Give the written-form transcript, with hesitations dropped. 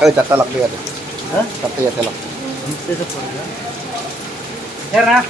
Ay, tatalak dia. Ha? Tapi ya talak. Dito po yan. Yan ha.